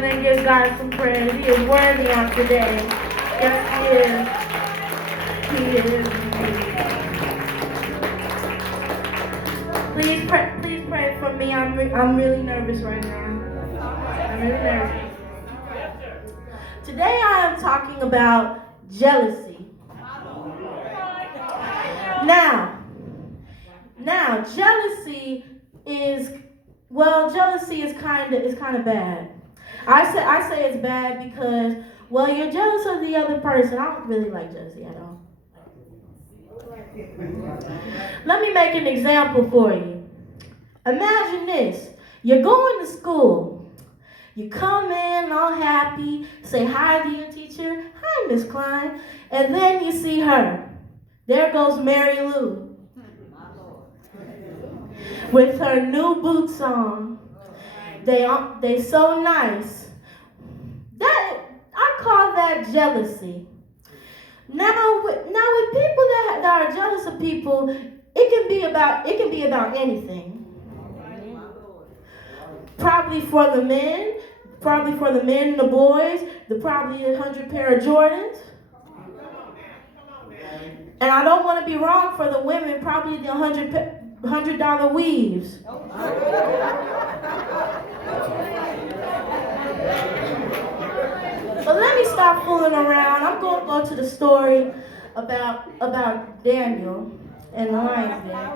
hand and give God some praise. He is worthy on today. Yes, He is. He is. Please pray for me. I'm really nervous right now. I'm really nervous. Today I am talking about jealousy. Now, jealousy is kind of bad. I say it's bad because you're jealous of the other person. I don't really like jealousy at all. Let me make an example for you. Imagine this. You're going to school. You come in all happy, say hi to your teacher. Hi, Miss Klein. And then you see her. There goes Mary Lou with her new boots on. They so nice. I call that jealousy. Now with people that are jealous of people, it can be about anything. Probably for the men and the boys, probably 100 pair of Jordans. And I don't want to be wrong for the women, probably the $100 weaves. But let me stop fooling around. I'm going to go to the story about Daniel and the lion's den.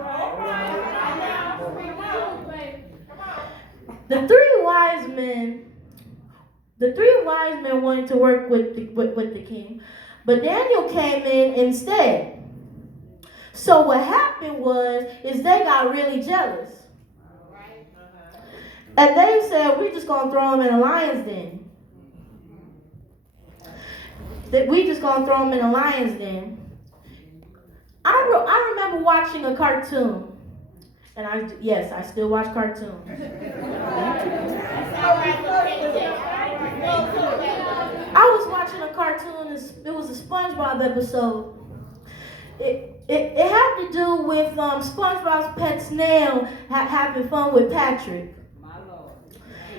The three wise men wanted to work with the king, but Daniel came in instead. So what happened is they got really jealous. And they said, we're just going to throw him in a lion's den. I remember watching a cartoon. And I still watch cartoons. I was watching a cartoon, it was a SpongeBob episode. It had to do with SpongeBob's pet snail having fun with Patrick.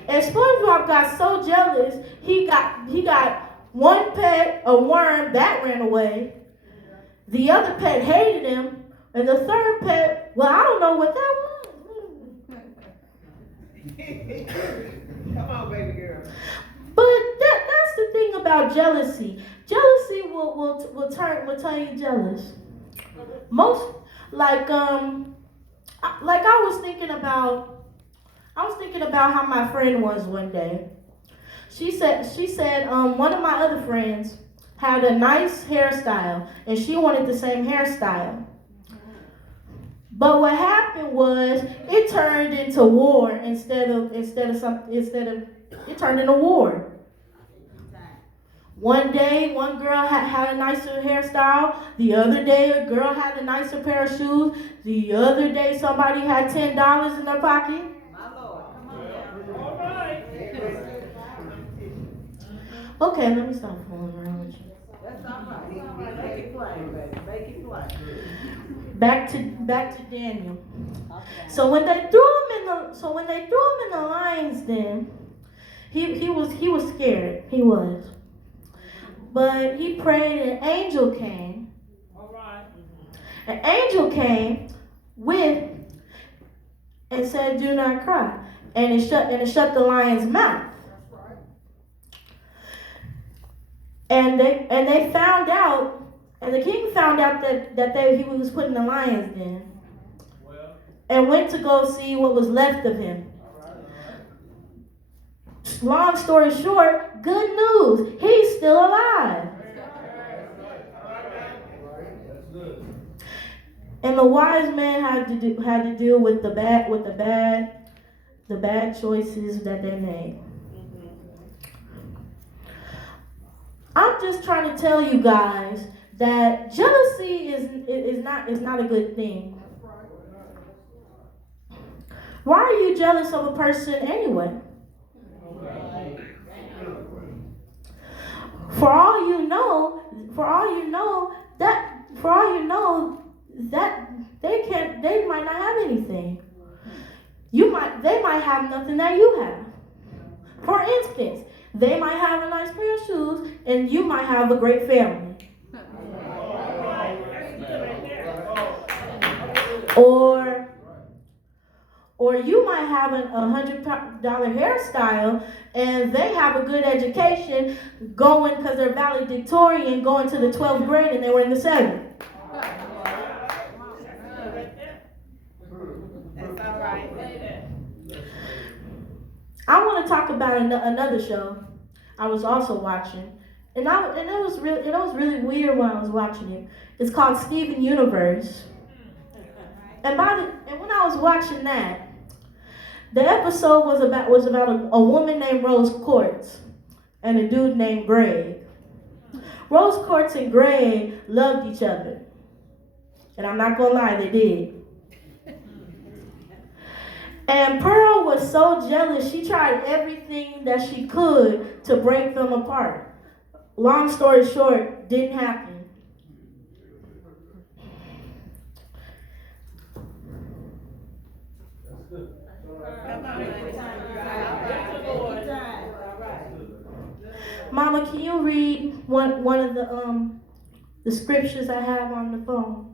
And SpongeBob got so jealous, he got one pet, a worm, that ran away. The other pet hated him. And the third pet, I don't know what that was. Come on, baby girl. But that's the thing about jealousy. Jealousy will turn you jealous. Most I was thinking about how my friend was one day. She said one of my other friends had a nice hairstyle and she wanted the same hairstyle. But what happened was it turned into war it turned into war. One day, one girl had a nicer hairstyle. The other day, a girl had a nicer pair of shoes. The other day, somebody had $10 in their pocket. My Lord. All right. Okay, let me stop fooling around with you. That's all right. Make it plain, baby. Make it plain. Back to Daniel. So when they threw him in the lion's den, he was scared. He was. But he prayed and an angel came. All right. An angel came and said, "Do not cry." And it shut the lion's mouth. And they found out. And the king found out that he was put in the lion's den and went to go see what was left of him. Long story short, good news, he's still alive. And the wise man had to deal with the bad choices that they made. I'm just trying to tell you guys that jealousy is not a good thing. Why are you jealous of a person anyway? For all you know that they might not have anything. They might have nothing that you have. For instance, They might have a nice pair of shoes, and you might have a great family. Or you might have a $100 hairstyle, and they have a good education, going because they're valedictorian, going to the 12th grade, and they were in the 7th. That's all right. I want to talk about another show I was also watching, and it was really weird when I was watching it. It's called Steven Universe, and when I was watching that, the episode was about a woman named Rose Quartz and a dude named Greg. Rose Quartz and Greg loved each other, and I'm not gonna lie, they did. And Pearl was so jealous, she tried everything that she could to break them apart. Long story short, didn't happen. Mama, can you read one of the scriptures I have on the phone?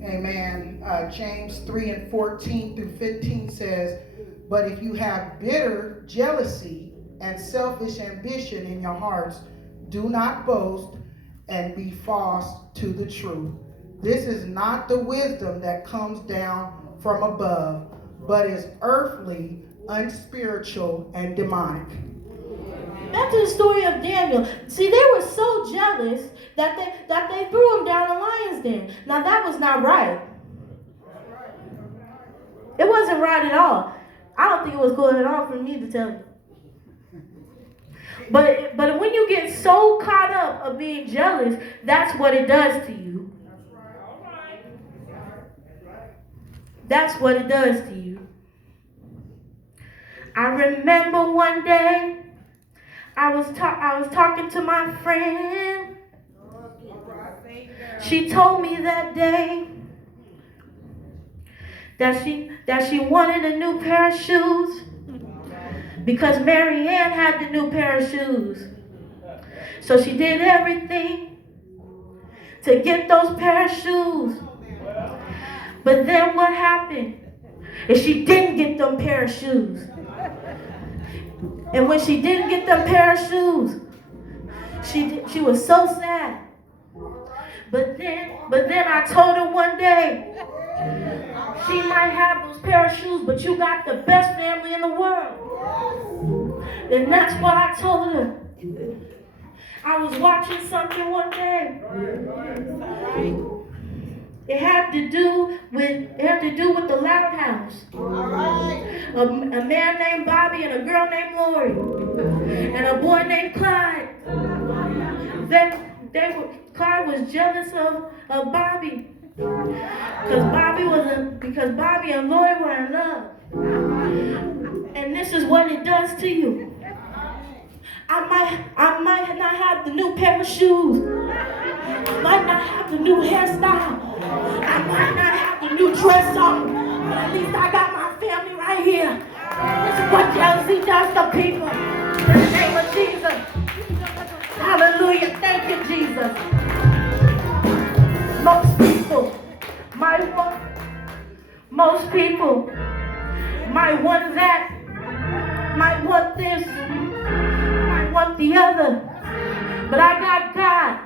Amen. James 3:14-15 says, but if you have bitter jealousy and selfish ambition in your hearts, do not boast and be false to the truth. This is not the wisdom that comes down from above, but is earthly, unspiritual, and demonic. Back to the story of Daniel. See, they were so jealous that they threw him down the lion's den. Now that was not right. It wasn't right at all. I don't think it was good at all for me to tell you. But when you get so caught up of being jealous, that's what it does to you. That's what it does to you. I remember one day I was talking to my friend. She told me that day that she wanted a new pair of shoes because Mary Ann had the new pair of shoes. So she did everything to get those pair of shoes. But then what happened is she didn't get them pair of shoes. And when she didn't get them pair of shoes, she was so sad. But then I told her one day, she might have those pair of shoes, but you got the best family in the world. And that's what I told her. I was watching something one day. It had to do with the Loud House. A man named Bobby and a girl named Lori and a boy named Clyde. Clyde was jealous of Bobby because Bobby and Lori were in love. And this is what it does to you. I might not have the new pair of shoes. I might not have the new hairstyle. I might not have the new dress on. But at least I got my family right here. This is what jealousy does to people. In the name of Jesus. Hallelujah. Thank you, Jesus. Most people might want that, might want this, might want the other. But I got God.